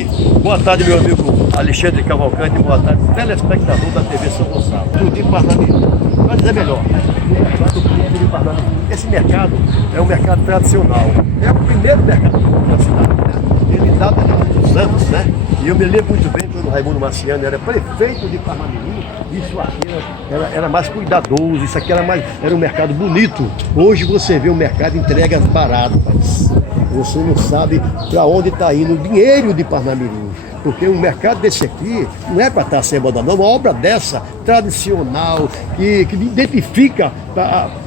bem? Boa tarde, meu amigo Alexandre Cavalcante, boa tarde, telespectador da TV São Gonçalo. Do de Parnamirim, vai dizer melhor, de Parnamirim. Esse mercado é um mercado tradicional, é o primeiro mercado da cidade, né? Ele data de muitos anos, né? E eu me lembro muito bem quando o Raimundo Marciano era prefeito de Parnamirim, isso aqui era mais cuidadoso, isso aqui era um mercado bonito. Hoje você vê o mercado entregas baratas. Você não sabe para onde está indo o dinheiro de Parnamirim. Porque um mercado desse aqui não é para estar sendo abandonado. Uma obra dessa, tradicional, que identifica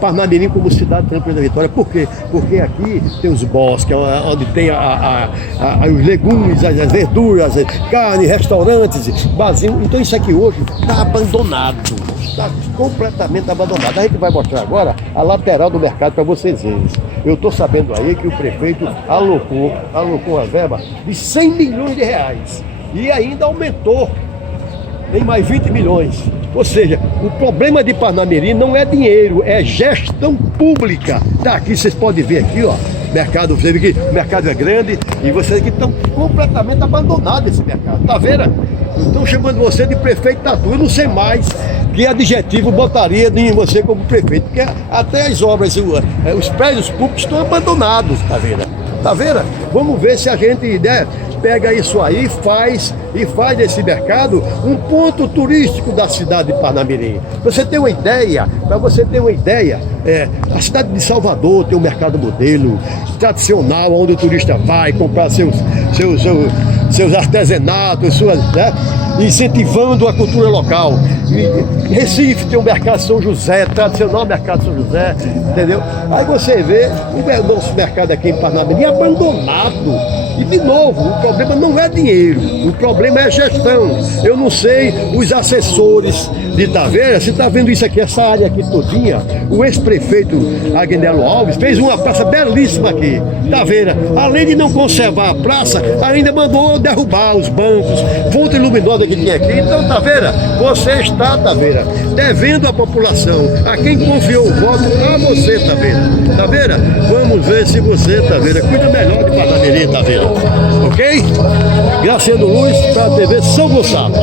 Parnamirim como cidade tranquila da Vitória. Por quê? Porque aqui tem os bosques, onde tem os legumes, as verduras, carne, restaurantes, barzinho. Então isso aqui hoje está abandonado. Está completamente abandonado. A gente vai mostrar agora a lateral do mercado para vocês verem. Eu estou sabendo aí que o prefeito alocou a verba de 100 milhões de reais e ainda aumentou em mais 20 milhões. Ou seja, o problema de Parnamirim não é dinheiro, é gestão pública. Daqui vocês podem ver aqui, ó, mercado, você vê que o mercado é grande e vocês aqui estão completamente abandonados esse mercado. Tá vendo? Estão chamando você de prefeito tatu, eu não sei mais que adjetivo botaria em você como prefeito, porque até as obras, os prédios públicos estão abandonados, tá vendo? Tá vendo? Vamos ver se a gente, né, pega isso aí e faz desse mercado um ponto turístico da cidade de Parnamirim. Para você ter uma ideia, a cidade de Salvador tem um mercado modelo tradicional, onde o turista vai comprar seus artesanatos, né, incentivando a cultura local. E Recife tem o mercado São José, tradicional mercado São José, entendeu? Aí você vê o nosso mercado aqui em Parnamirim abandonado. E de novo, o problema não é dinheiro, o problema é gestão. Eu não sei os assessores de Taveira, você está vendo isso aqui, essa área aqui todinha, o ex-prefeito Agnello Alves fez uma praça belíssima aqui, Taveira. Além de não conservar a praça, ainda mandou derrubar os bancos, fonte luminosa que tinha aqui. Então, Taveira, você está, Taveira, devendo à população, a quem confiou o voto, a você, Taveira. Taveira, vamos ver se você, Taveira, cuida melhor de Parnamirim, Taveira. Ok? Graciano Luz para a TV São Gonçalo.